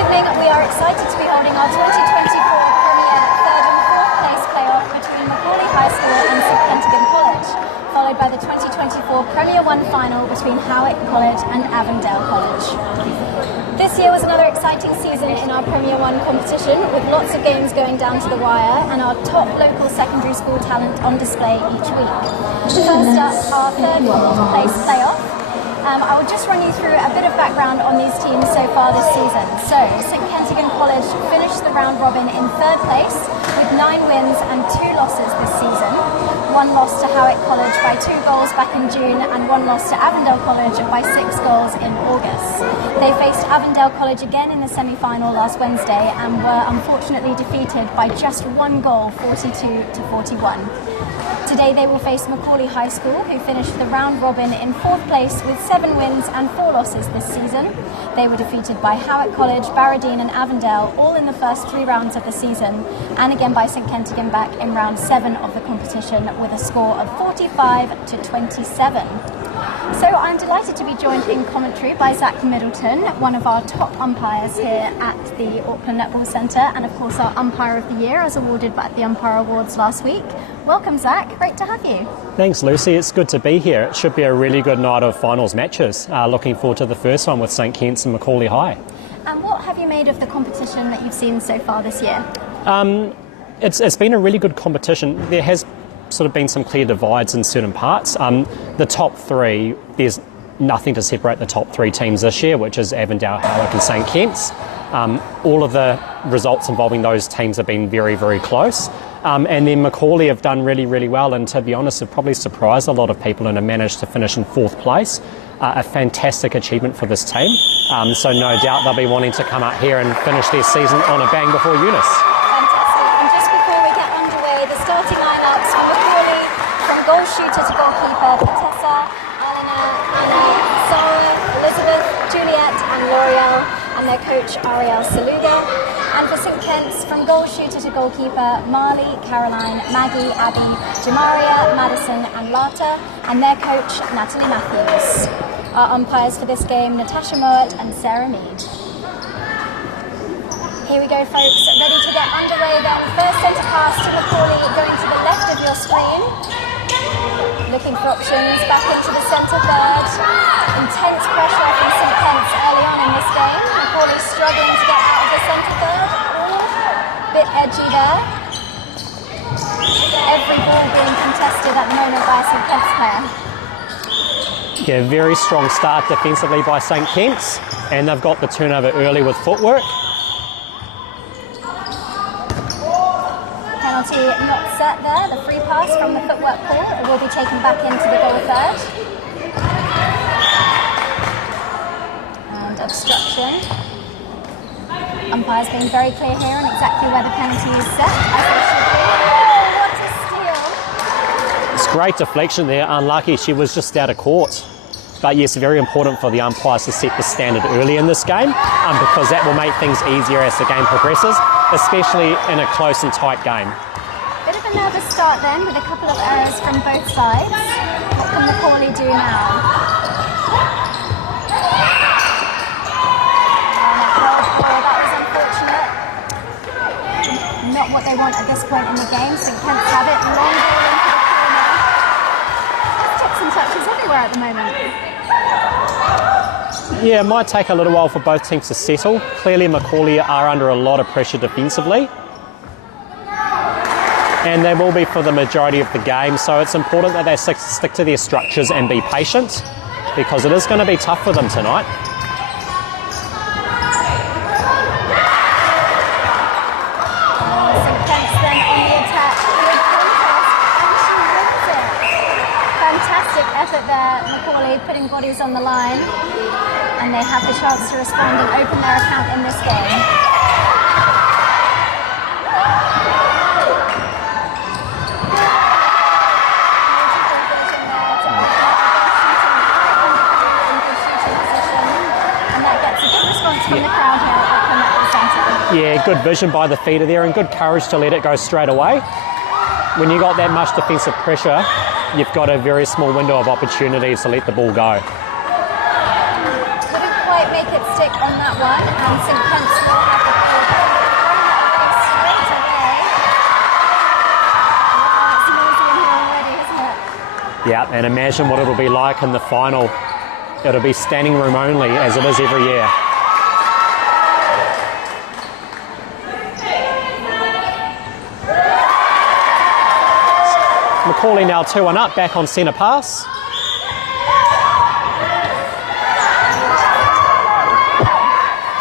evening, we are excited to be holding our 2024 Premier third and fourth place playoff between McAuley High School and St Kentigern College, followed by the 2024 Premier 1 final between Howick College and Avondale College. This year was another exciting season in our Premier 1 competition, with lots of games going down to the wire and our top local secondary school talent on display each week. First up, our third place playoff. I will just run you through a bit of background on these teams so far this season. So, St Kentigern College finished the round robin in third place with 9 wins and 2 losses this season. 1 loss to Howick College by 2 goals back in June and 1 loss to Avondale College by 6 goals in August. They faced Avondale College again in the semi-final last Wednesday and were unfortunately defeated by just 1 goal, 42 to 41. Today they will face McAuley High School, who finished the round robin in 4th place with 7 wins and 4 losses this season. They were defeated by Howick College, Barradine and Avondale, all in the first 3 rounds of the season, and again by St Kentigern back in round 7 of the competition with a score of 45 to 27. So I'm delighted to be joined in commentary by Zach Middleton, one of our top umpires here at the Auckland Netball Centre, and of course our Umpire of the Year as awarded at the Umpire Awards last week. Welcome Zach, great to have you. Thanks Lucy, it's good to be here. It should be a really good night of finals matches. Looking forward to the first one with St Kent's and McAuley High. And what have you made of the competition that you've seen so far this year? It's been a really good competition. There has sort of been some clear divides in certain parts. The top 3, there's nothing to separate the top 3 teams this year, which is Avondale, Howick and St Kent's. All of the results involving those teams have been very, very close. And then McAuley have done really, really well, and to be honest have probably surprised a lot of people and have managed to finish in 4th place. A fantastic achievement for this team. So no doubt they'll be wanting to come up here and finish their season on a bang before Eunice. Fantastic. And just before we get underway, the starting lineups for McAuley, from goal shooter to goalkeeper, Patessa, Alina, Anna, Sarah, Elizabeth, Juliet and L'Oreal, and their coach Ariel Saluga. And for St Kent's, from goal shooter to goalkeeper, Marley, Caroline, Maggie, Abby, Jamaria, Madison and Lata, and their coach Natalie Matthews. Our umpires for this game, Natasha Mowat and Sarah Mead. Here we go folks, ready to get underway then. First centre pass to McAuley, going to the left of your screen. Looking for options, back into the centre third. Intense pressure from St Kent's early on in this game. McAuley struggling to get out of the centre third. Bit edgy there. Every ball being contested at the moment by a St Kent's player. Yeah, very strong start defensively by St Kent's, and they've got the turnover early with footwork. Penalty not set there, the free pass from the footwork call. It will be taken back into the goal third. And obstruction. Umpires being very clear here on exactly where the penalty is set. Oh, what a steal! It's great deflection there, unlucky she was just out of court. But yes, very important for the umpires to set the standard early in this game, because that will make things easier as the game progresses, especially in a close and tight game. Bit of a nervous start then, with a couple of errors from both sides. What can McAuley do now? That was unfortunate. Not what they want at this point in the game. St Kent's have it. Long ball into the corner. Tips and touches everywhere at the moment. Yeah, it might take a little while for both teams to settle. Clearly McAuley are under a lot of pressure defensively. And they will be for the majority of the game, so it's important that they stick to their structures and be patient, because it is going to be tough for them tonight. St Kent's then on the attack with contest, and she wins it. Fantastic effort there, McAuley putting bodies on the line, and they have the chance to respond and open their account in this game. From the crowd here at Auckland Netball Centre. Yeah, good vision by the feeder there and good courage to let it go straight away. When you've got that much defensive pressure, you've got a very small window of opportunity to let the ball go. Couldn't quite make it stick on that one, and St Kitts will have the ball straight away. Wow, it's noisy in here already, isn't it? Yeah, and imagine what it'll be like in the final. It'll be standing room only, as it is every year. McAuley now 2-1 up, back on centre pass.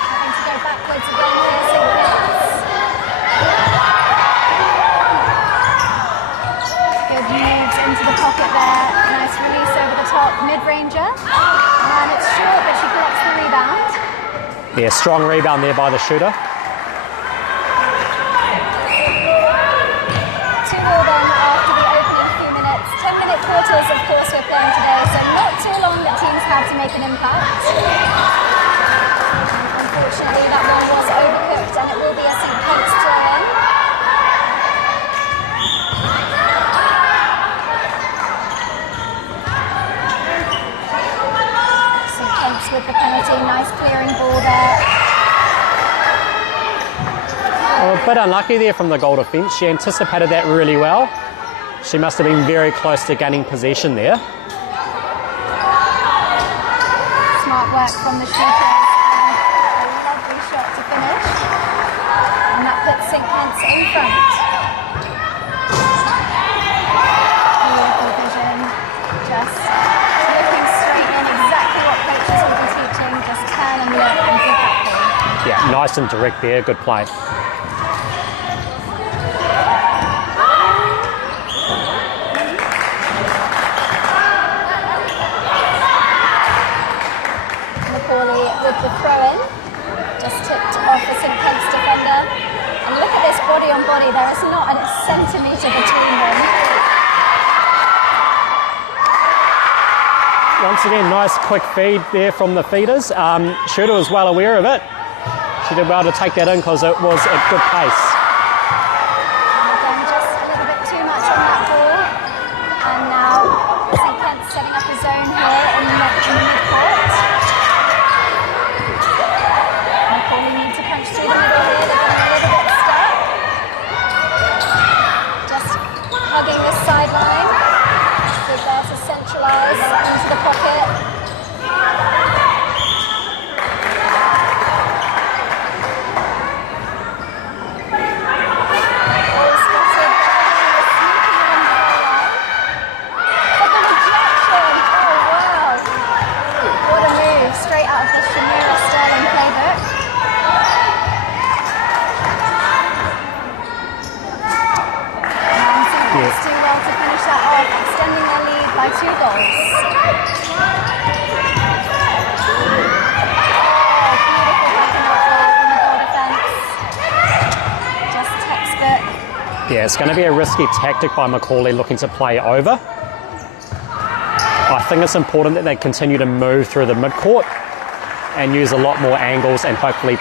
Having to go backwards again here, St Kitts. Good moves into the pocket there. Nice release over the top, mid-ranger. And it's short, but she collects the rebound. Yeah, strong rebound there by the shooter. 2-2 then after the opening few minutes. 10-minute quarters, of course, we're playing today, so not too long that teams have to make an impact. Unfortunately, that ball was overcooked, and it will be a St Kitts throw-in. St Kitts with the penalty, nice clearing ball there. Well, a bit unlucky there from the goal defence. She anticipated that really well. She must have been very close to gaining possession there. Smart work from the shooters, and a lovely shot to finish. And that puts St Kitts in front. Beautiful vision, just looking straight in, exactly what coaches will be teaching, just turn and look and give that ball. Yeah, nice and direct there, good play. McAuley with the throw-in, just tipped off the St Kitts defender. And look at this body on body, there is not a centimetre between them. Once again, nice quick feed there from the feeders. Shooter was well aware of it. She did well to take that in because it was at good pace. Again, just a little bit too much on that ball. And now St Kitts setting up a zone here in the mid-court. McAuley need to punch through the middle here. They're getting a little bit stuck. Just hugging this sideline. Good there to centralise into the pocket. By 2 goals. Just textbook. Yeah, it's going to be a risky tactic by McAuley looking to play over. I think it's important that they continue to move through the midcourt and use a lot more angles and hopefully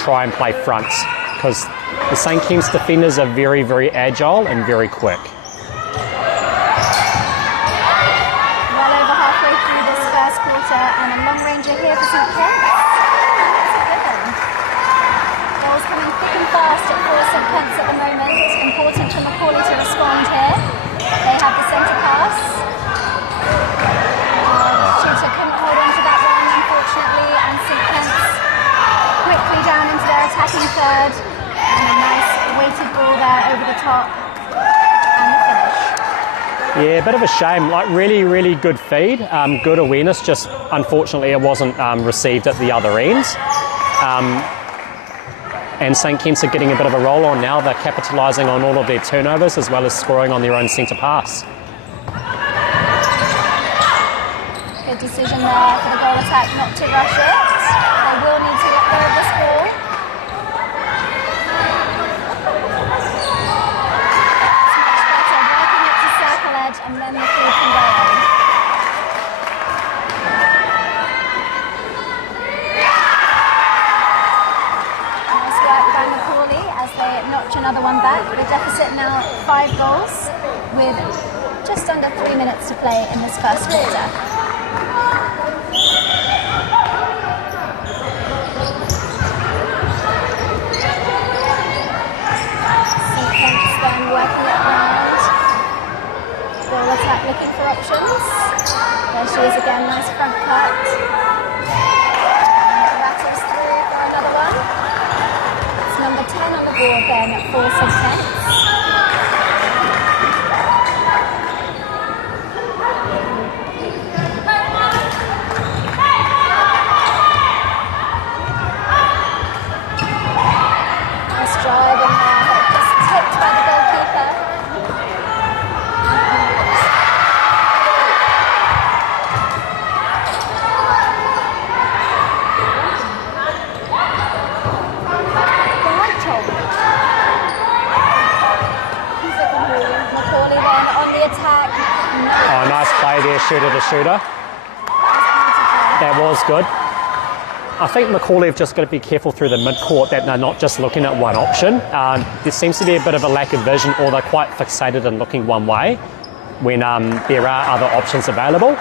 try and play fronts, because the St Kitts defenders are very, very agile and very quick. And a long ranger here for St Kitts. That's a good one. Ball's coming thick and fast for St Kitts at the moment. Important for McAuley to respond here. They have the centre pass. Shooter couldn't hold on to that one, unfortunately, and St Kitts quickly down into their attacking third. And a nice weighted ball there over the top. And the finish. Yeah, a bit of a shame. Like really, really good feed, good awareness. Just unfortunately, it wasn't received at the other end. And St Kitts are getting a bit of a roll on now. They're capitalising on all of their turnovers as well as scoring on their own centre pass. Good decision there for the goal attack not to rush it. They will need to let go of this ball. And then the feed can go in. Nice work by McAuley as they notch another one back. The deficit now 5 goals with just under 3 minutes to play in this first quarter. board then for St Kent's. McAuley then on the attack. Oh, nice play there, shooter to shooter. That was good. I think McAuley have just got to be careful through the mid-court that they're not just looking at one option. There seems to be a bit of a lack of vision, or they're quite fixated in looking one way when there are other options available.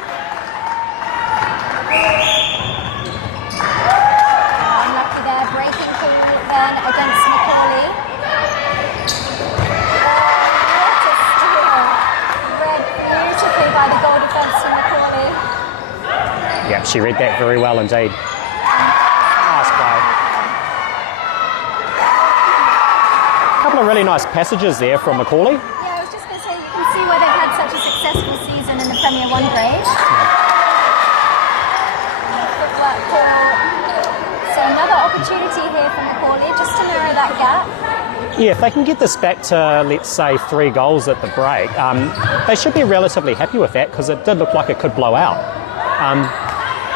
Unlucky there, breaking call then against McAuley. What a steal. Read beautifully by the goal defence from McAuley. Yeah, she read that very well indeed. Nice play. A couple of really nice passages there from McAuley. Yeah, I was just going to say, you can see why they've had such a successful season in the Premier 1 grade. Footwork call. So another opportunity here for McAuley just to narrow that gap. Yeah, if they can get this back to, let's say, 3 goals at the break, they should be relatively happy with that, because it did look like it could blow out.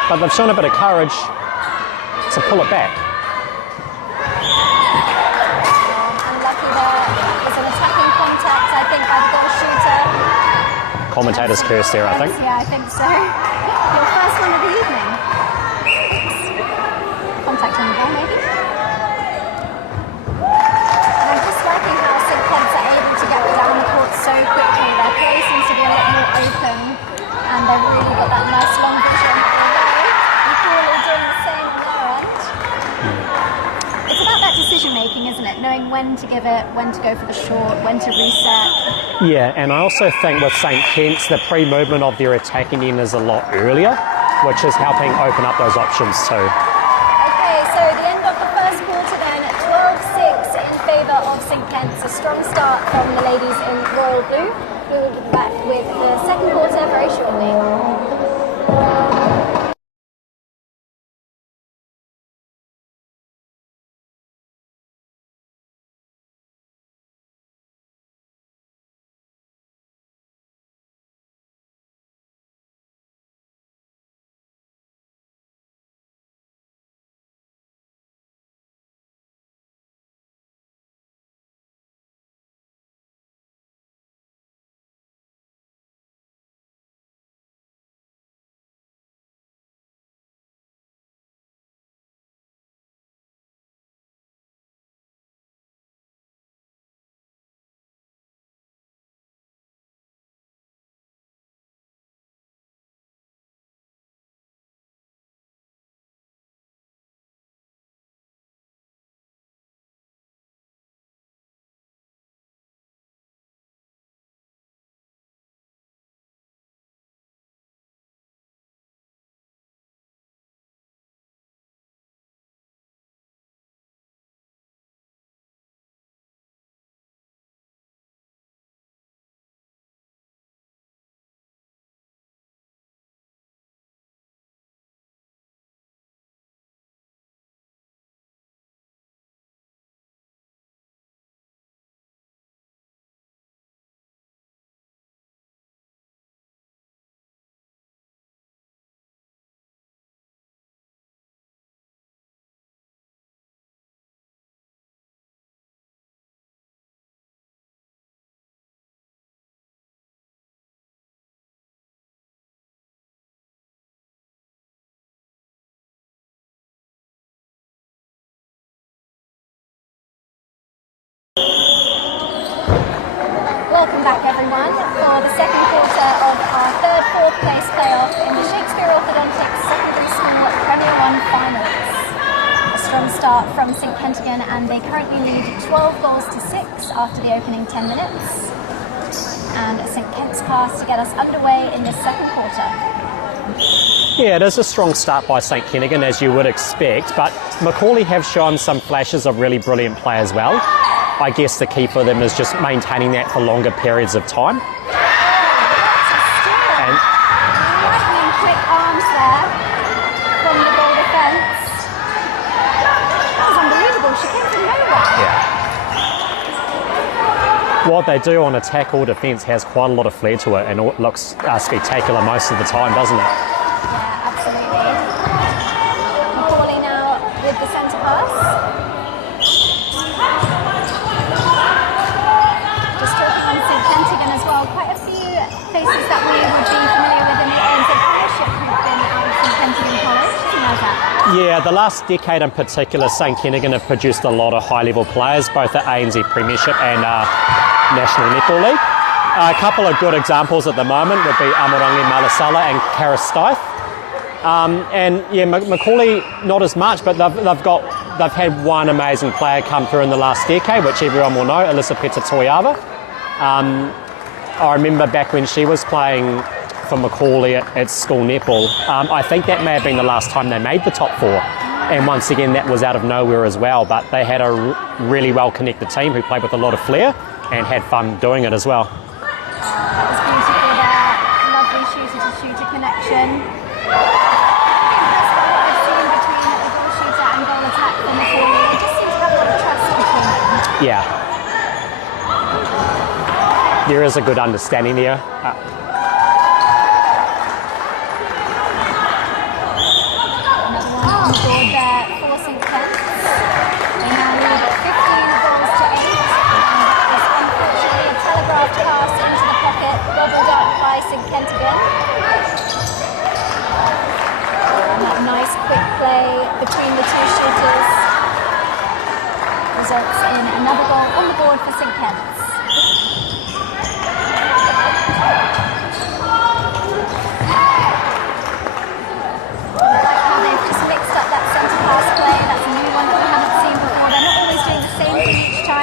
But they've shown a bit of courage to pull it back. Unlucky there. There's an attacking contact, I think, by the goal shooter. Commentator's curse there, I think. Yeah, I think so. Your first one of the evening. Contact on the goal, maybe. And I'm just liking how St Kent's are able to get down the court so quickly. Their play seems to be a lot more open, and they've really got that nice long vision. McAuley doing the same on their end. It's about that decision making, isn't it? Knowing when to give it, when to go for the short, when to reset. Yeah, and I also think with St Kent's, the pre-movement of their attacking end is a lot earlier, which is helping open up those options too. Okay, so the end of the first quarter then, 12-6 in favour of St Kent's. A strong start from the ladies in royal blue. We will be back with the second quarter very shortly. Welcome back everyone for the second quarter of our third, fourth place playoff in the Shakespeare Orthodontics Secondary School Premier 1 Finals. A strong start from St Kentigern, and they currently lead 12 goals to 6 after the opening 10 minutes. And a St Kent's pass to get us underway in this second quarter. Yeah, it is a strong start by St Kentigern, as you would expect, but McAuley have shown some flashes of really brilliant play as well. I guess the key for them is just maintaining that for longer periods of time. And lightning quick arms there from the goal defence. That was unbelievable. She came from nowhere. yeah. What they do on attack or defence has quite a lot of flair to it, and it looks spectacular most of the time, doesn't it? Yeah, absolutely. McAuley now with the centre pass. Just talking on St Kentigern as well, quite a few faces that we would be familiar with in the ANZ Premiership who've been out of St Kentigern College. Something like that. Yeah, the last decade in particular, St Kentigern have produced a lot of high-level players, both at ANZ Premiership and National Netball League. A couple of good examples at the moment would be Amorangi Malasala and Kara Steiff. And yeah, McAuley not as much, but they've had one amazing player come through in the last decade, which everyone will know, Elisabetta Toiava. I remember back when she was playing for McAuley at school netball. I think that may have been the last time they made the top four. And once again, that was out of nowhere as well. But they had a really well-connected team who played with a lot of flair and had fun doing it as well. That was beautiful there. Lovely shooter-to-shooter connection. Between the goal shooter and goal attack from McAuley. They just seem to have a lot of trust between them. Yeah. There is a good understanding there. Another one on the board there for St Ken's. They now lead 15 goals to 8. And that was unfortunately a telegraphed pass into the pocket, gobbled up by St Kentigern. And that nice quick play between the two shooters results in another goal on the board for St Ken's.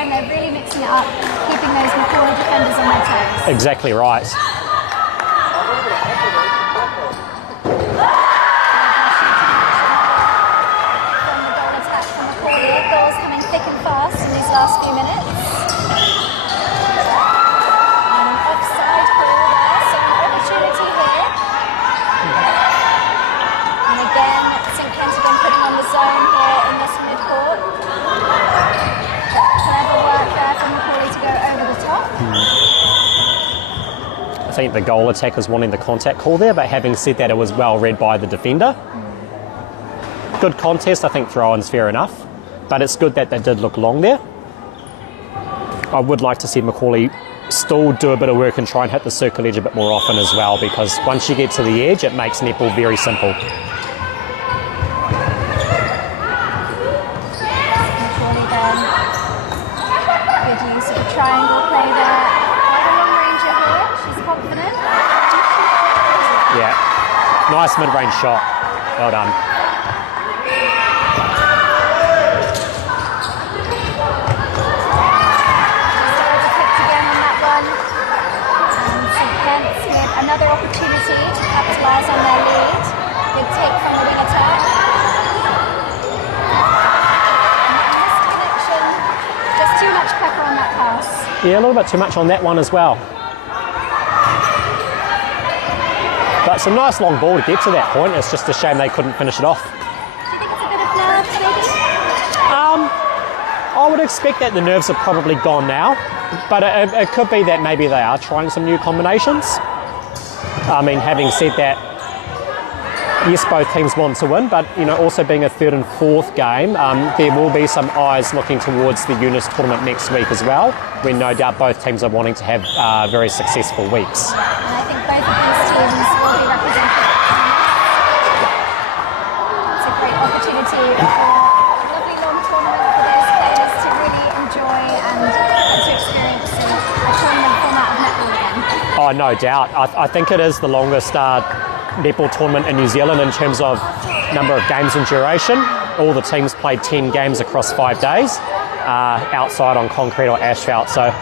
They're really mixing it up, keeping those McAuley defenders on their toes. Exactly right. From the goal attack from McAuley, goals coming thick and fast in these last few minutes. And an offside goal there, so an opportunity here. And again, St Kentigern putting on the zone here in this midcourt. Clever work there from McAuley to go over the top. I think the goal attackers wanting the contact call there, but having said that, it was well read by the defender. Good contest, I think throw-in's fair enough, but it's good that they did look long there. I would like to see McAuley still do a bit of work and try and hit the circle edge a bit more often as well, because once you get to the edge, it makes netball very simple. McAuley then, good use of a triangle play there. Quite a long ranger here, she's confident. Yeah, nice mid-range shot. Well done. Another opportunity to capitalise on their lead. Good take from the wing attack. Nice connection. Just too much pepper on that pass. Yeah, a little bit too much on that one as well. But it's a nice long ball to get to that point. It's just a shame they couldn't finish it off. Do you think it's a bit of nerves, maybe? I would expect that the nerves are probably gone now, but it could be that maybe they are trying some new combinations. I mean, having said that, yes, both teams want to win, but also being a third and fourth game, there will be some eyes looking towards the Eunice tournament next week as well, when no doubt both teams are wanting to have very successful weeks. And I think both of these teams will be represented. It's a great opportunity for a lovely long tournament for those players to really enjoy and to experience a tournament format of netball again. Oh, no doubt. I think it is the longest netball tournament in New Zealand in terms of number of games and duration. All the teams played 10 games across 5 days, outside on concrete or asphalt. So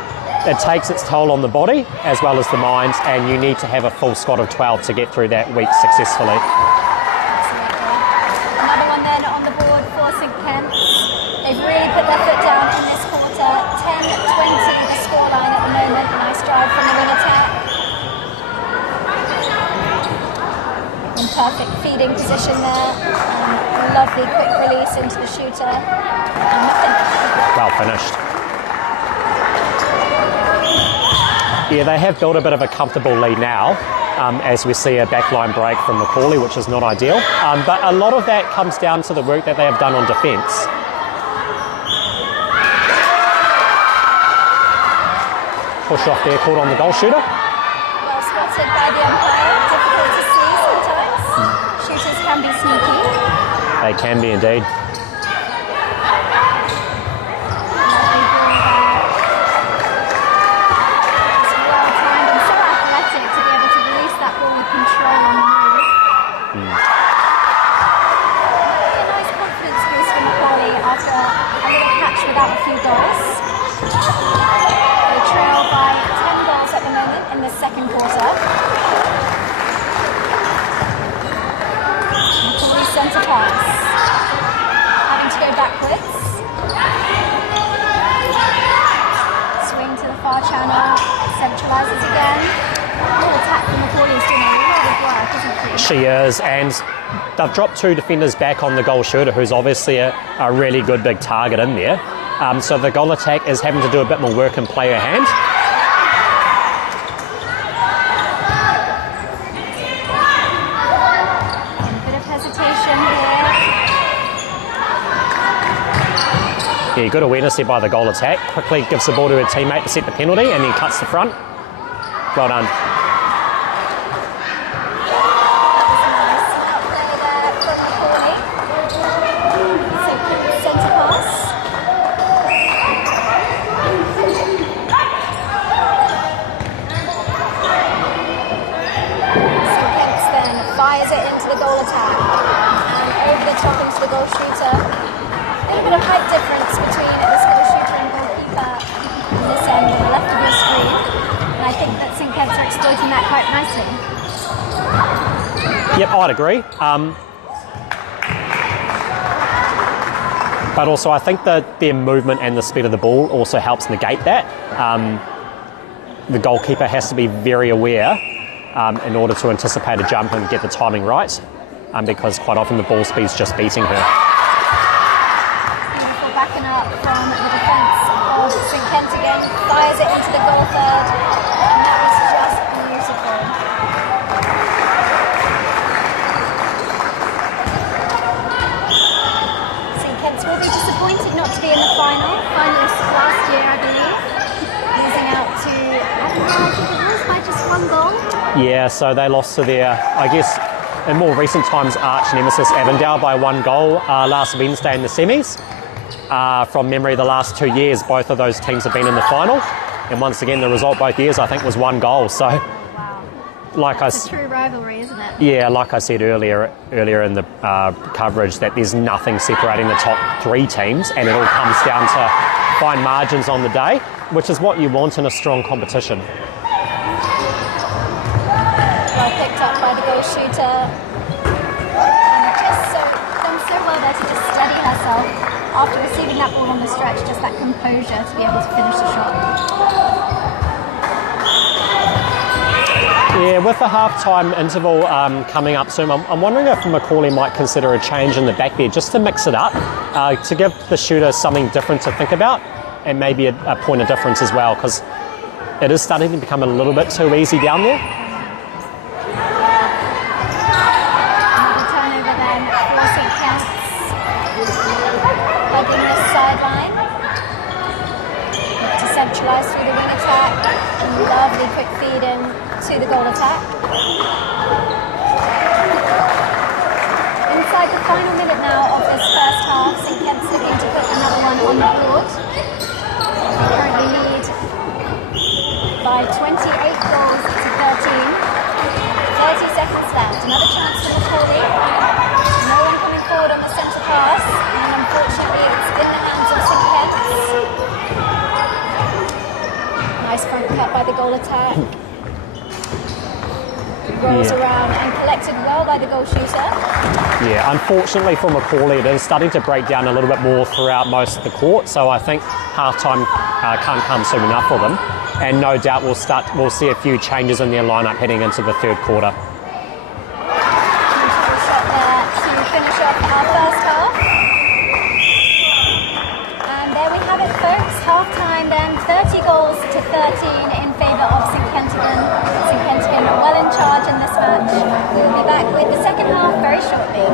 it takes its toll on the body as well as the mind, and you need to have a full squad of 12 to get through that week successfully. effort down in this quarter. 10-20 the scoreline at the moment. Nice drive from the wing attack. In perfect feeding position there. Lovely quick release into the shooter. And the finish. Well finished. Yeah, they have built a bit of a comfortable lead now, as we see a backline break from McAuley, which is not ideal. But a lot of that comes down to the work that they have done on defence. Push off there, caught on the goal shooter. Well spotted by the umpire. Difficult to see sometimes. Shooters can be sneaky. They can be indeed. Without a few goals. They trail by 10 goals at the moment in the second quarter. McAuley centre pass. Having to go backwards. Swing to the far channel. Centralises again. Little attack from McAuley is doing a lot of work, isn't she? She is, and they've dropped two defenders back on the goal shooter, who's obviously a really good big target in there. So the goal attack is having to do a bit more work and play her hand. A bit of hesitation here. Yeah, good awareness there by the goal attack. Quickly gives the ball to her teammate to set the penalty and then cuts the front. Well done. The goal shooter. A little bit of height difference between this goal shooter and goalkeeper on this end on the left of your screen. And I think that St Kitts are exploiting that quite nicely. Yep, I'd agree. But also I think that their movement and the speed of the ball also helps negate that. The goalkeeper has to be very aware in order to anticipate a jump and get the timing right. Because quite often the ball speed's just beating her. Beautiful backing up from the defence of St Kitts again. Fires it into the goal third. And that was just beautiful. St Kitts will be disappointed not to be in the final. Finalists last year, I believe. Losing out to, I think it was by just one goal. Yeah, so they lost to their, I guess, in more recent times, arch nemesis Avondale by one goal last Wednesday in the semis. From memory, the last 2 years, both of those teams have been in the final. And once again, the result both years, I think, was one goal. So, wow. It's a true rivalry, isn't it? Yeah, like I said earlier in the coverage, that there's nothing separating the top three teams, and it all comes down to fine margins on the day, which is what you want in a strong competition. Well picked up by the goal shooter. And just done so well there to just steady herself after receiving that ball on the stretch, just that composure to be able to finish the shot. Yeah, with the half-time interval coming up soon, I'm wondering if McAuley might consider a change in the back there just to mix it up, to give the shooter something different to think about, and maybe a point of difference as well, because it is starting to become a little bit too easy down there. Centralised through the wing attack, and lovely quick feed in to the goal attack. Inside the final minute now of this first half, St Kitts looking to put another one on the board. They currently lead by 28 goals to 13. 30 seconds left. Another chance for McAuley. No one coming forward on the centre pass, and unfortunately it's in the hands of St Kitts. Nice front cut by the goal attack. rolls Yeah. around and collected well by the goal shooter. Yeah, unfortunately for McAuley, it is starting to break down a little bit more throughout most of the court, so I think halftime can't come soon enough for them. And no doubt we'll see a few changes in their lineup heading into the third quarter. Shot there to finish off our first half. And there we have it, folks. Half-time then, 30 goals to 13 in favour of St Kentigern. St Kentigern well in charge in this match. We will be back with the second half very shortly.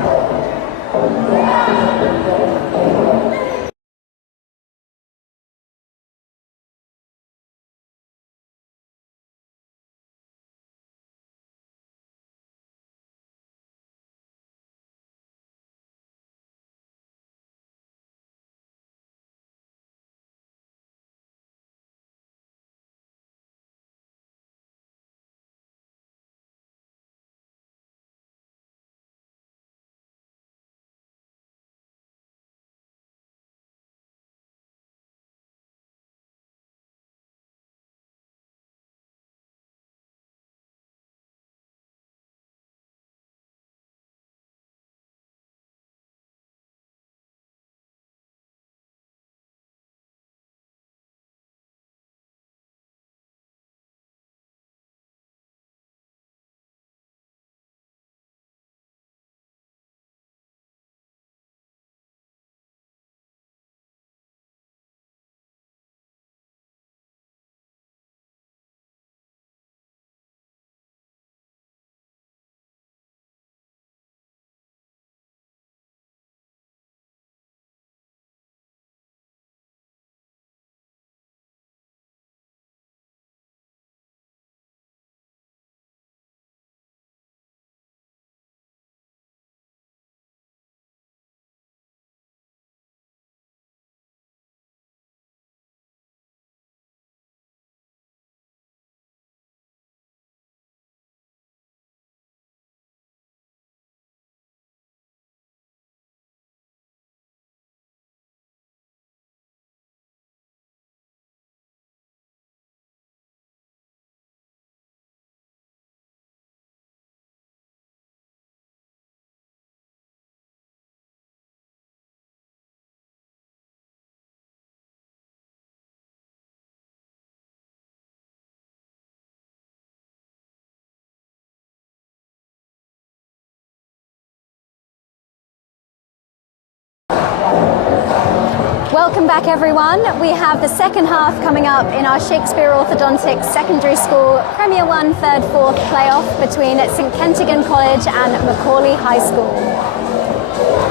Welcome back, everyone. We have the second half coming up in our Shakespeare Orthodontics Secondary School Premier 1 3rd-4th playoff between St Kentigern College and McAuley High School.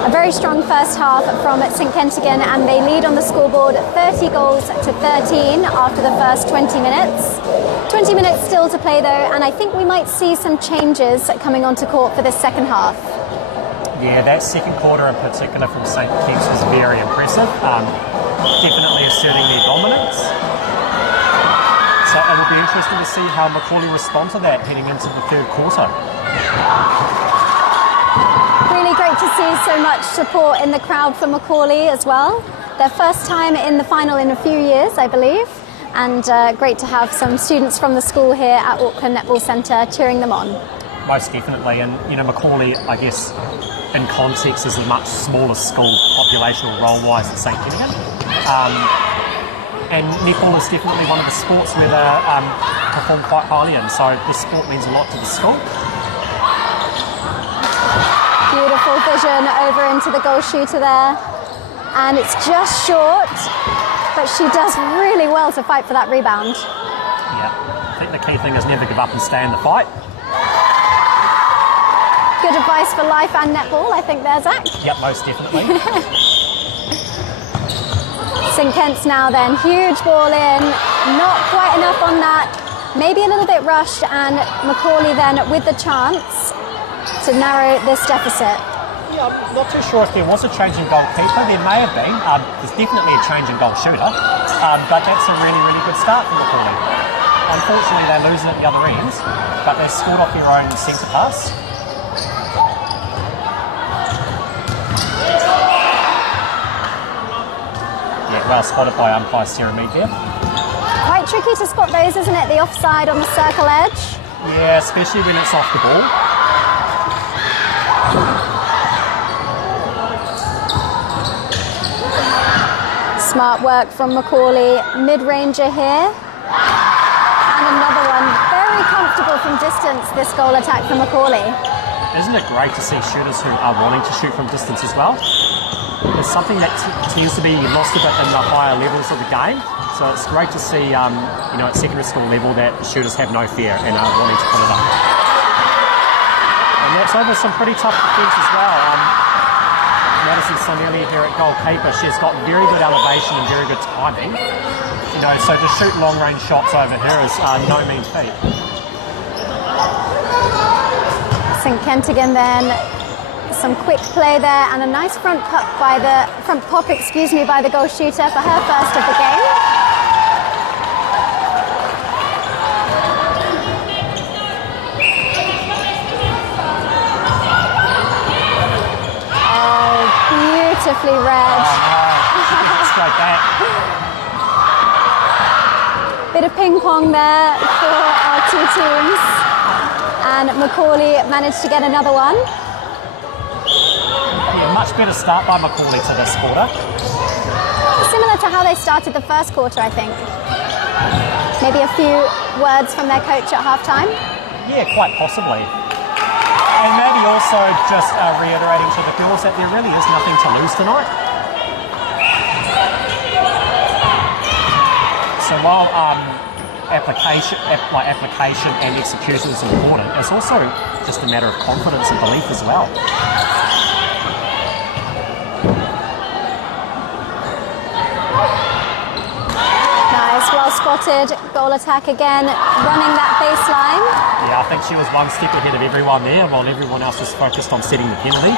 A very strong first half from St Kentigern, and they lead on the scoreboard 30 goals to 13 after the first 20 minutes. 20 minutes still to play though, and I think we might see some changes coming onto court for this second half. Yeah, that second quarter in particular from St Kitts was very impressive, definitely asserting their dominance. So it will be interesting to see how McAuley respond to that heading into the third quarter. Really great to see so much support in the crowd for McAuley as well. Their first time in the final in a few years, I believe, and great to have some students from the school here at Auckland Netball Centre cheering them on. Most definitely, and McAuley, I guess, in context, is a much smaller school population role-wise than St Kentigern. And netball is definitely one of the sports where they perform quite highly in, so the sport means a lot to the school. Beautiful vision over into the goal shooter there, and it's just short, but she does really well to fight for that rebound. Yeah, I think the key thing is never give up and stay in the fight. Good advice for life and netball, I think there, Zach. Yep, most definitely. St Kent's now then, huge ball in, not quite enough on that, maybe a little bit rushed, and McAuley then with the chance to narrow this deficit. Yeah, I'm not too sure if there was a change in goalkeeper. There may have been. There's definitely a change in goal shooter, but that's a really, really good start for McAuley. Unfortunately, they lose it at the other end, but they scored off their own centre pass. Well spotted by umpire Sarah Mead there. Quite tricky to spot those, isn't it? The offside on the circle edge. Yeah, especially when it's off the ball. Smart work from McAuley, mid-ranger here. And another one, very comfortable from distance, this goal attack from McAuley. Isn't it great to see shooters who are wanting to shoot from distance as well? It's something that tends to be lost a bit in the higher levels of the game. So it's great to see, at secondary school level that shooters have no fear and are wanting to put it up. And that's over some pretty tough defence as well. Madison Sonelli here at goalkeeper, she's got very good elevation and very good timing. So to shoot long-range shots over here is no mean feat. St Kentigern then, some quick play there and a nice front pop by the goal shooter for her first of the game. Oh, beautifully read. Straight back. Bit of ping pong there for our two teams. And McAuley managed to get another one. Yeah, much better start by McAuley to this quarter. Similar to how they started the first quarter, I think. Maybe a few words from their coach at halftime. Yeah, quite possibly. And maybe also just reiterating to the girls that there really is nothing to lose tonight. So while application and execution is important, it's also just a matter of confidence and belief as well. Nice, well spotted, goal attack again, running that baseline. Yeah, I think she was one step ahead of everyone there while everyone else was focused on setting the penalty.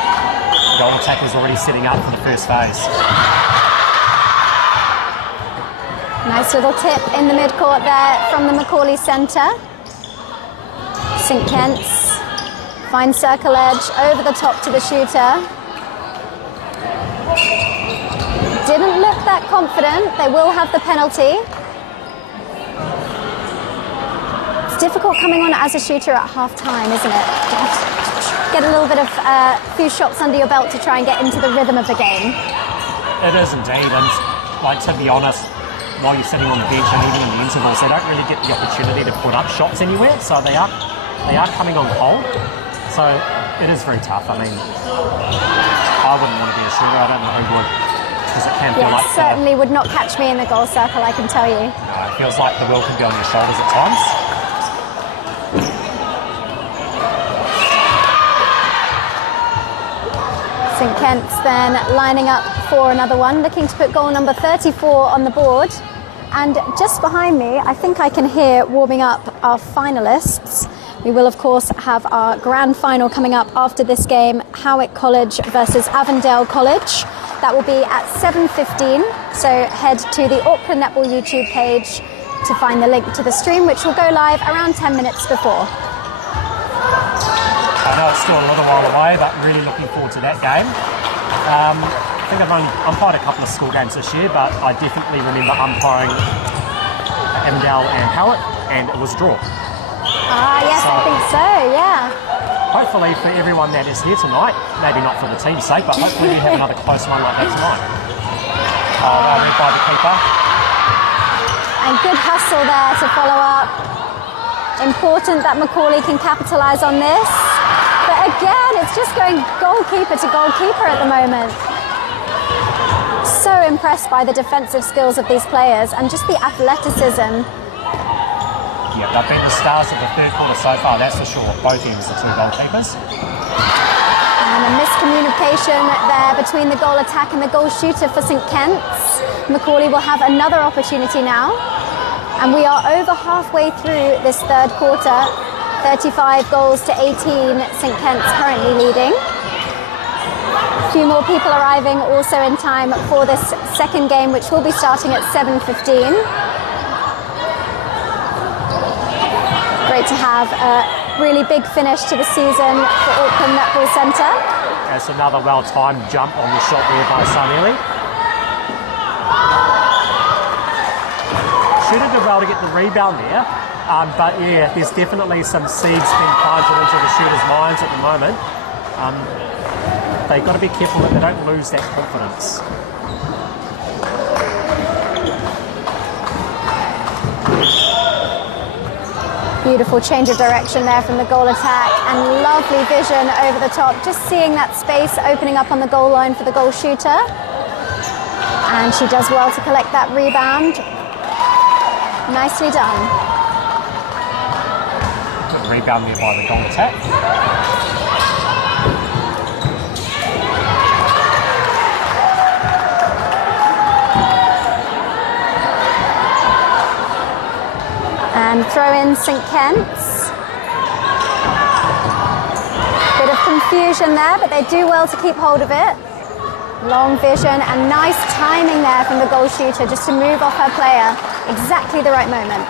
Goal attack was already setting up for the first phase. Nice little tip in the midcourt there from the McAuley centre. St Kent's fine circle edge over the top to the shooter. Didn't look that confident. They will have the penalty. It's difficult coming on as a shooter at half time, isn't it? Get a little bit of few shots under your belt to try and get into the rhythm of the game. It is indeed, and to be honest, while you're sitting on the bench and even in the intervals, they don't really get the opportunity to put up shots anywhere, so they are coming on cold. So it is very tough. I mean, I wouldn't want to be a shooter. I don't know who would, because it can feel like certainly would not catch me in the goal circle, I can tell you. No, it feels like the world can be on your shoulders at times. St Kent's then lining up for another one, looking to put goal number 34 on the board. And just behind me, I think I can hear warming up our finalists. We will, of course, have our grand final coming up after this game, Howick College versus Avondale College. That will be at 7:15, so head to the Auckland Netball YouTube page to find the link to the stream, which will go live around 10 minutes before. I know it's still a little while away, but really looking forward to that game. I think I've only umpired a couple of school games this year, but I definitely remember umpiring Avondale and Howick, and it was a draw. Yes, I think so, yeah. Hopefully for everyone that is here tonight, maybe not for the team's sake, but hopefully we have another close one like that tonight. Read by the keeper. And good hustle there to follow up. Important that McAuley can capitalise on this. But again, it's just going goalkeeper to goalkeeper at the moment. So impressed by the defensive skills of these players and just the athleticism. Yeah, they've been the stars of the third quarter so far, that's for sure. Both ends, the two goalkeepers. And a miscommunication there between the goal attack and the goal shooter for St Kent's. McAuley will have another opportunity now. And we are over halfway through this third quarter. 35 goals to 18, St Kent's currently leading. A few more people arriving also in time for this second game, which will be starting at 7:15. Great to have a really big finish to the season for Auckland Netball Centre. That's another well-timed jump on the shot there by Sonelli. Shooter did well to get the rebound there, But yeah, there's definitely some seeds being planted into the shooters' minds at the moment. They've got to be careful that they don't lose that confidence. Beautiful change of direction there from the goal attack, and lovely vision over the top, just seeing that space opening up on the goal line for the goal shooter. And she does well to collect that rebound. Nicely done. Good rebound there by the goal attack. And throw in St Kent's. Bit of confusion there, but they do well to keep hold of it. Long vision and nice timing there from the goal shooter, just to move off her player. Exactly the right moment.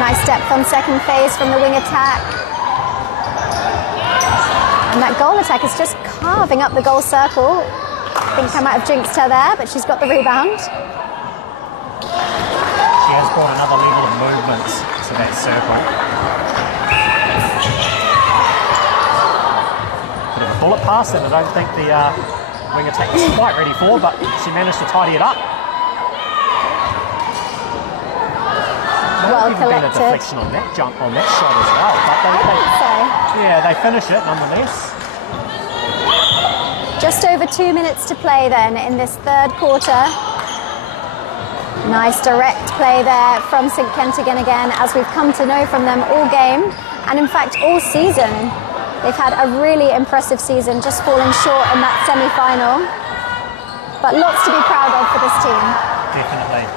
Nice depth on second phase from the wing attack. And that goal attack is just carving up the goal circle. I think I might have jinxed her there, but she's got the rebound. She has brought another level of movement to that circle. Bit of a bullet pass that I don't think the wing attack was quite ready for, but she managed to tidy it up. Well Might have even been a collected. deflection on that jump, on that shot as well. But I think so. yeah, they finish it nonetheless. Just over 2 minutes to play then in this third quarter. Nice direct play there from St Kentigern again, as we've come to know from them all game, and in fact all season. They've had a really impressive season, just falling short in that semi-final. But lots to be proud of for this team. Definitely.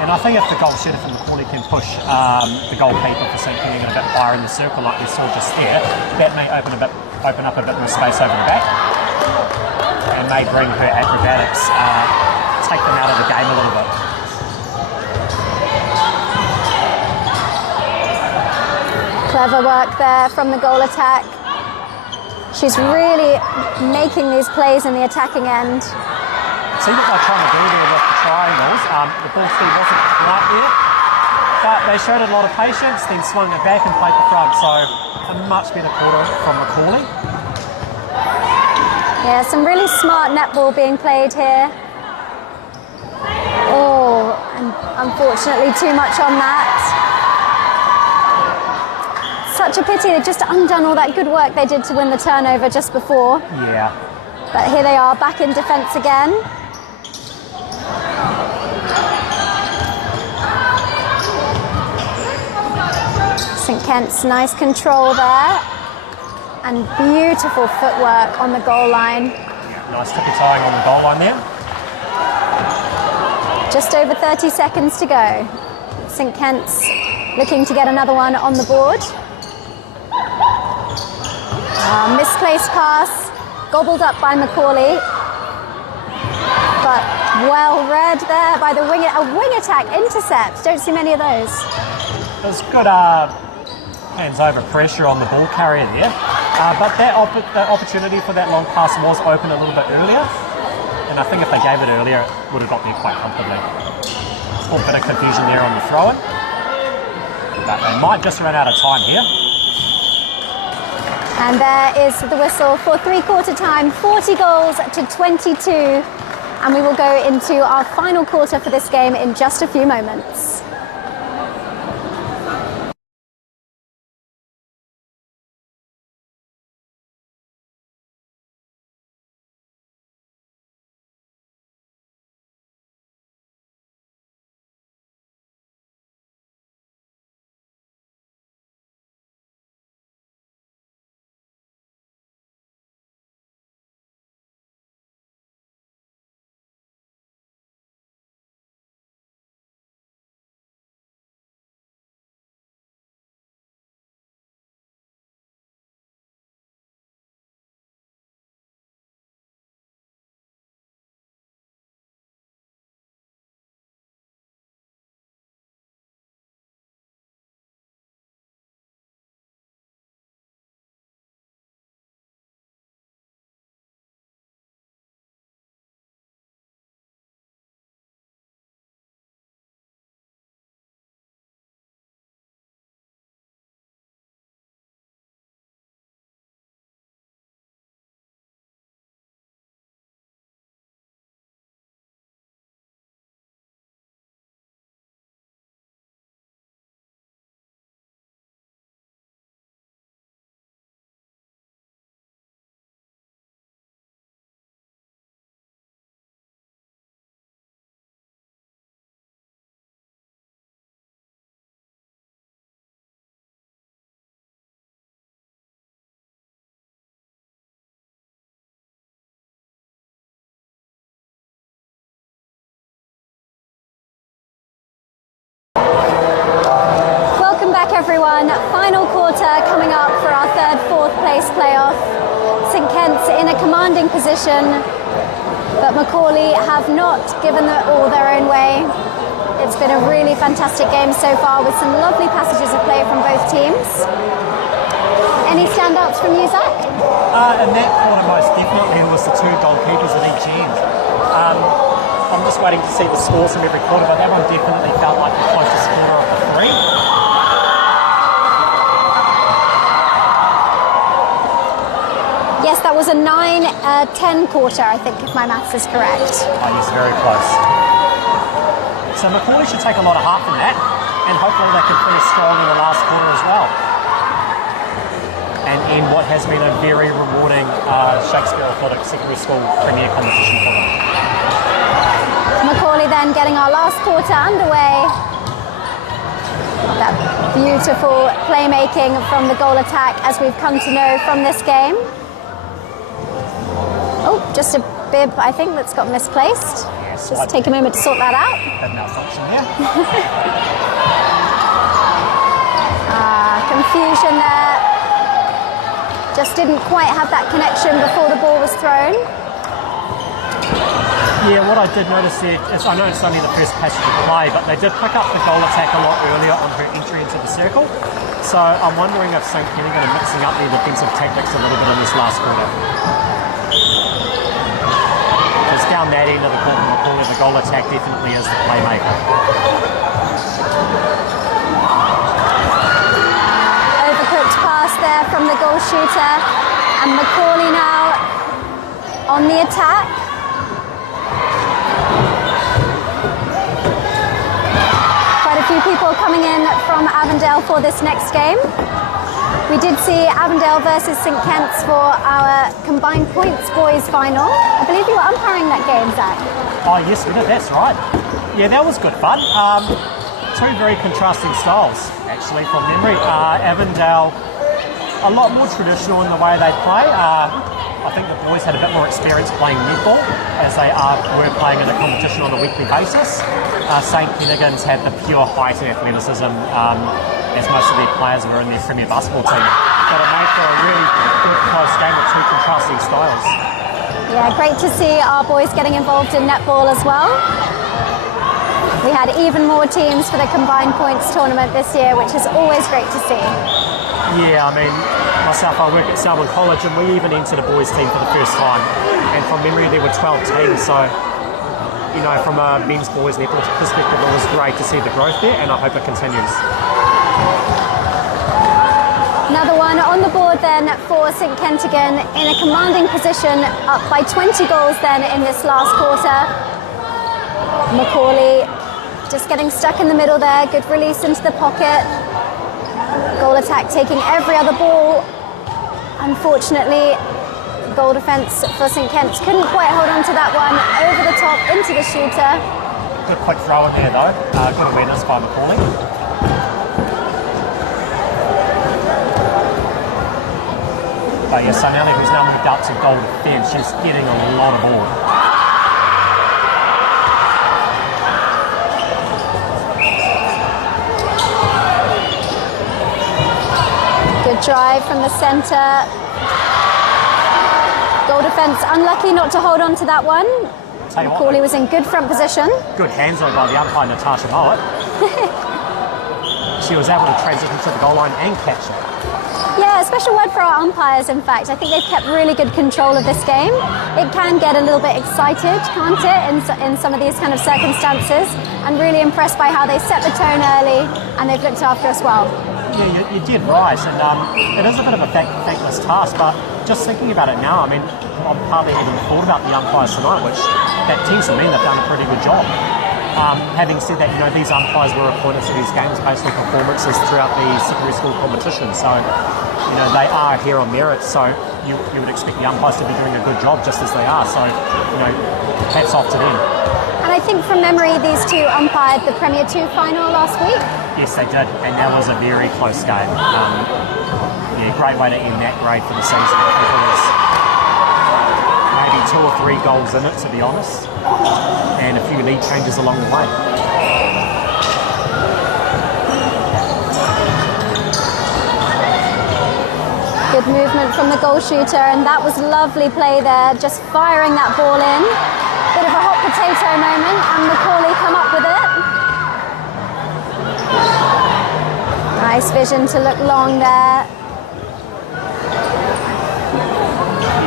And I think if the goal shooter from McAuley can push the goalkeeper for St Kentigern a bit higher in the circle like we saw just there, that may open up a bit more space over the back, and may bring her acrobatics, take them out of the game a little bit. Clever work there from the goal attack. She's really making these plays in the attacking end. See what they're trying to do there with the triangles. The ball speed wasn't quite there, but they showed a lot of patience, then swung it back and played the front. So a much better quarter from McAuley. Yeah, some really smart netball being played here. Oh, and unfortunately too much on that. Such a pity, they've just undone all that good work they did to win the turnover just before. Yeah. But here they are, back in defence again. St Kent's nice control there. And beautiful footwork on the goal line. Yeah, nice tippy tying on the goal line there. Just over 30 seconds to go. St Kent's looking to get another one on the board. Misplaced pass, gobbled up by McAuley. But well read there by the winger. A wing attack intercept. Don't see many of those. It was good hands over pressure on the ball carrier there. But that opportunity for that long pass was open a little bit earlier. And I think if they gave it earlier, it would have got there quite comfortably. A bit of confusion there on the throw-in. But they might just run out of time here. And there is the whistle for three-quarter time, 40 goals to 22. And we will go into our final quarter for this game in just a few moments. quarter coming up for our third, fourth place playoff. St Kent's in a commanding position, but McAuley have not given all their own way. It's been a really fantastic game so far with some lovely passages of play from both teams. Any standouts from you, Zach? In that quarter, most definitely, was the two goalkeepers at each end. I'm just waiting to see the scores from every quarter, but that one definitely felt like the closest quarter of the three. Yes, that was a 9-10 quarter, I think, if my maths is correct. Oh, yes, very close. So McAuley should take a lot of heart from that, and hopefully they can finish strong in the last quarter as well. And in what has been a very rewarding Shakespeare Orthodontics secondary school premier competition for them. McAuley then getting our last quarter underway. That beautiful playmaking from the goal attack, as we've come to know from this game. Oh, just a bib, I think, that's got misplaced. Yes, just take a moment to sort that out. Had malfunction there. Confusion there. Just didn't quite have that connection before the ball was thrown. Yeah, what I did notice there is, I know it's only the first passage of play, but they did pick up the goal attack a lot earlier on her entry into the circle. So I'm wondering if St Kenny are mixing up their defensive tactics a little bit in this last quarter. Because down that end of the court, McAuley, the goal attack definitely is the playmaker. Overcooked pass there from the goal shooter, and McAuley now on the attack. Quite a few people coming in from Avondale for this next game. We did see Avondale versus St Kent's for our combined points boys final. I believe you were umpiring that game, Zach. Oh yes, we did, that's right. Yeah, that was good fun. Two very contrasting styles, actually, from memory. Avondale, a lot more traditional in the way they play. I think the boys had a bit more experience playing netball, as they were playing in a competition on a weekly basis. St Kentigern's had the pure height athleticism, as most of their players were in their premier basketball team. But it made for a really good close game with two contrasting styles. Yeah, great to see our boys getting involved in netball as well. We had even more teams for the combined points tournament this year, which is always great to see. Yeah, I mean, myself, I work at Selwyn College, and we even entered a boys team for the first time. And from memory, there were 12 teams, so, you know, from a men's boys netball perspective, it was great to see the growth there, and I hope it continues. Another one on the board then for St Kentigern in a commanding position, up by 20 goals then in this last quarter. McAuley just getting stuck in the middle there, good release into the pocket. Goal attack taking every other ball. Unfortunately, goal defence for St Kent's couldn't quite hold on to that one. Over the top into the shooter. Good quick throw in there though, good awareness by McAuley. But yeah, so Nelly, who's now moved up to goal defence, she's getting a lot of ball. Good drive from the centre. Goal defence unlucky not to hold on to that one. McAuley was in good front position. Good hands on by the umpire, Natasha Mowat. She was able to transition to the goal line and catch it. Yeah, a special word for our umpires, in fact. I think they've kept really good control of this game. It can get a little bit excited, can't it, in some of these kind of circumstances. I'm really impressed by how they set the tone early, and they've looked after us well. Yeah, you did right, and it is a bit of a thankless task, but just thinking about it now, I mean, I've hardly even thought about the umpires tonight, which that tends to mean they've done a pretty good job. Having said that, you know, these umpires were appointed to these games based on performances throughout the secondary school competition, so, you know, they are here on merit, so you would expect the umpires to be doing a good job just as they are, so, you know, hats off to them. And I think from memory, these two umpired the Premier 2 final last week. Yes, they did, and that was a very close game. Yeah, great way to end that grade for the season. I think it was maybe 2 or 3 goals in it, to be honest, and a few lead changes along the way. Good movement from the goal shooter, and that was lovely play there, just firing that ball in. Bit of a hot potato moment, and McAuley come up with it. Nice vision to look long there.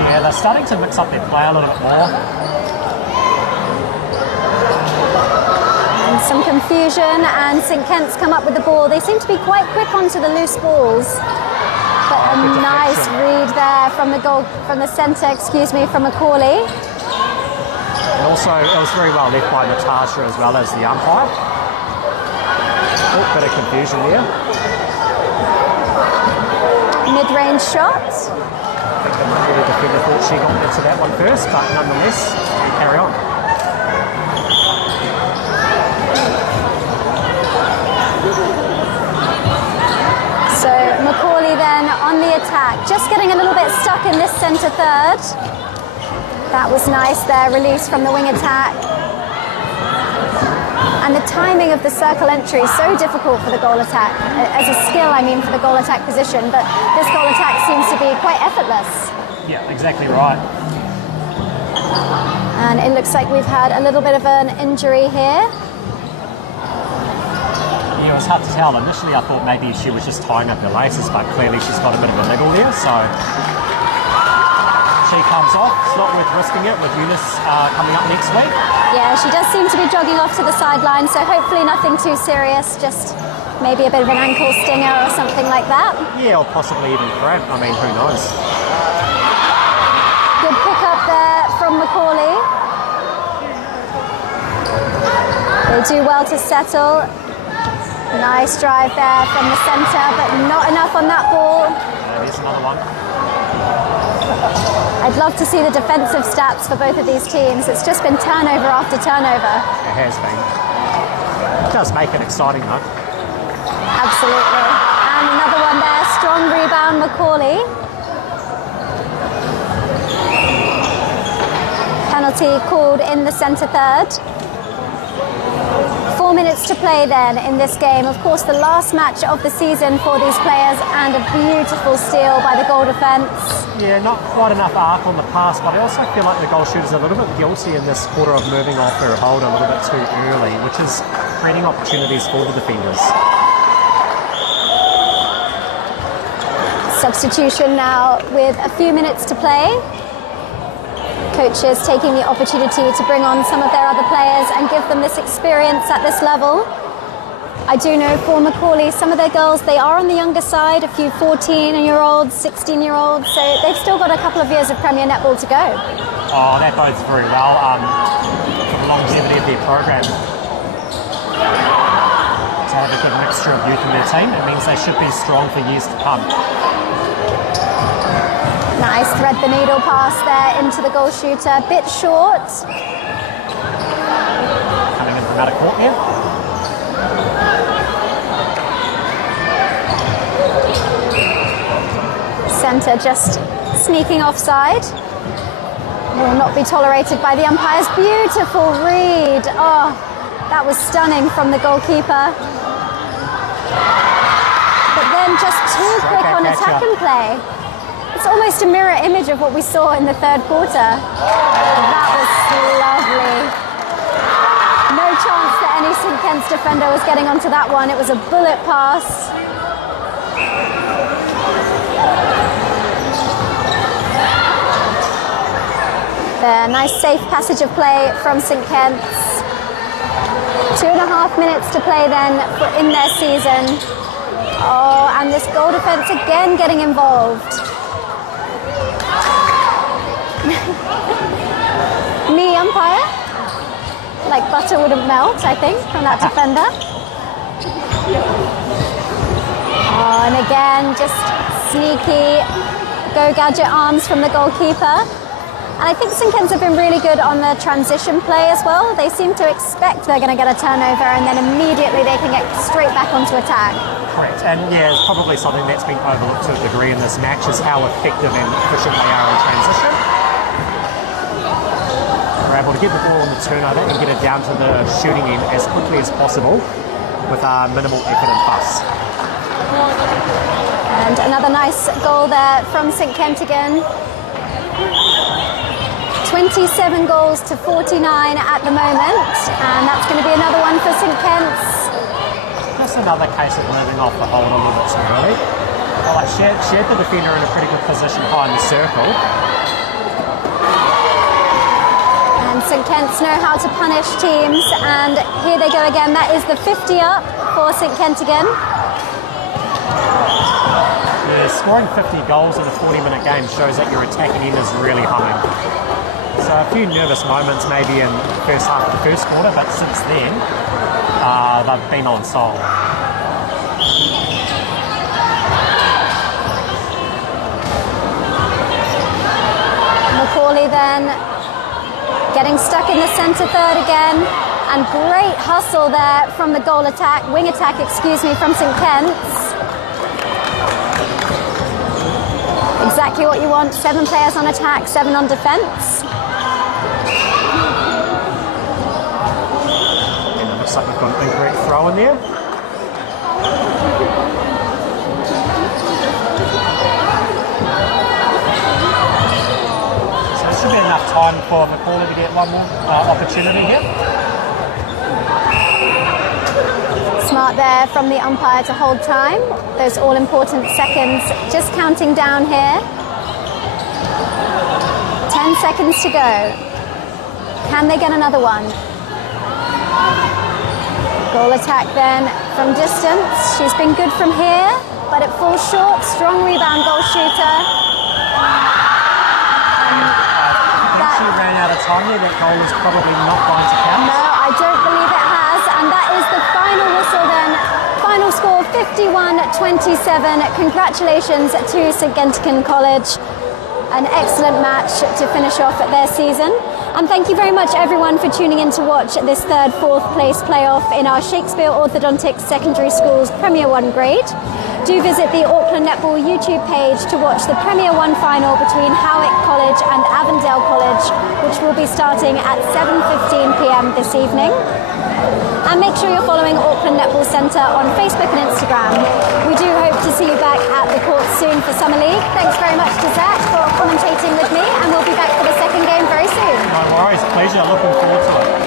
Yeah, they're starting to mix up their play a little bit more. And some confusion, and St Kent's come up with the ball. They seem to be quite quick onto the loose balls. But a nice read there from the centre, from McAuley. And also, it was very well left by Natasha as well as the umpire. Oh, bit of confusion there. Mid-range shot. I think the McAuley defender thought she got into that one first, but nonetheless, we carry on. So McAuley then on the attack, just getting a little bit stuck in this centre third. That was nice there, release from the wing attack. And the timing of the circle entry is so difficult for the goal attack. As a skill, I mean, for the goal attack position, but this goal attack seems to be quite effortless. Yeah, exactly right. And it looks like we've had a little bit of an injury here. Yeah, it was hard to tell. Initially, I thought maybe she was just tying up her laces, but clearly she's got a bit of a niggle there, so she comes off. It's not worth risking it with Eunice coming up next week. Yeah, she does seem to be jogging off to the sideline, so hopefully nothing too serious, just maybe a bit of an ankle stinger or something like that. Yeah, or possibly even cramp. I mean, who knows? Good pick up there from McAuley. They do well to settle. Nice drive there from the centre, but not enough on that ball. Yeah, here's another one. I'd love to see the defensive stats for both of these teams. It's just been turnover after turnover. It has been. It does make it exciting though. Absolutely. And another one there, strong rebound, McAuley. Penalty called in the centre third. 4 minutes to play then in this game. Of course, the last match of the season for these players, and a beautiful steal by the goal defence. Yeah, not quite enough arc on the pass, but I also feel like the goal shooter's a little bit guilty in this quarter of moving off her hold a little bit too early, which is creating opportunities for the defenders. Substitution now with a few minutes to play. Coaches taking the opportunity to bring on some of their other players and give them this experience at this level. I do know for McAuley, some of their girls, they are on the younger side, a few 14-year-olds, 16-year-olds, so they've still got a couple of years of Premier Netball to go. Oh, that bodes very well for the longevity of their program. To have a good mixture of youth in their team, it means they should be strong for years to come. Nice thread the needle pass there into the goal shooter, bit short. Coming in from out of court here. Centre just sneaking offside. Will not be tolerated by the umpires. Beautiful read. Oh, that was stunning from the goalkeeper. But then just too quick on attack and play. It's almost a mirror image of what we saw in the third quarter. That was lovely. No chance that any St Kent's defender was getting onto that one. It was a bullet pass. There, nice safe passage of play from St Kent's. 2.5 minutes to play then in their season. Oh, and this goal defence again getting involved. Knee umpire. Like butter wouldn't melt, I think, from that defender. Oh, and again, just sneaky go gadget arms from the goalkeeper. And I think St Kent's have been really good on the transition play as well. They seem to expect they're going to get a turnover and then immediately they can get straight back onto attack. Correct, and yeah, it's probably something that's been overlooked to a degree in this match is how effective and efficient they are in transition. They're able to get the ball on the turnover and get it down to the shooting end as quickly as possible with minimal effort and fuss. And another nice goal there from St Kentigern. 27 goals to 49 at the moment, and that's going to be another one for St Kent's. Just another case of moving off the hold a little bit too early. Well, I shared the defender in a pretty good position behind the circle. And St Kent's know how to punish teams, and here they go again. That is the 50 up for St Kentigern. Yeah, scoring 50 goals in a 40-minute game shows that your attacking end is really humming. So a few nervous moments maybe in the first half of the first quarter, but since then, they've been on song. McAuley then getting stuck in the centre third again, and great hustle there from the wing attack, from St Kent's. Exactly what you want, 7 players on attack, 7 on defence. Looks like we've got an incorrect throw in there. So there should be enough time for McAuley to get one more opportunity here. Smart there from the umpire to hold time. Those all-important seconds just counting down here. 10 seconds to go. Can they get another one? Goal attack then from distance. She's been good from here, but it falls short. Strong rebound, goal shooter. She ran out of time there. That goal is probably not going to count. No, I don't believe it has. And that is the final whistle then. Final score 51-27. Congratulations to St Kentigern College. An excellent match to finish off their season. And thank you very much everyone for tuning in to watch this third, fourth place playoff in our Shakespeare Orthodontics Secondary Schools Premier 1 grade. Do visit the Auckland Netball YouTube page to watch the Premier 1 final between Howick College and Avondale College, which will be starting at 7:15 p.m. this evening. And make sure you're following Auckland Netball Centre on Facebook and Instagram. We do hope to see you back at the court soon for Summer League. Thanks very much to Zach for commentating with me, and we'll be back for the second game very soon. No worries, pleasure. Looking forward to it.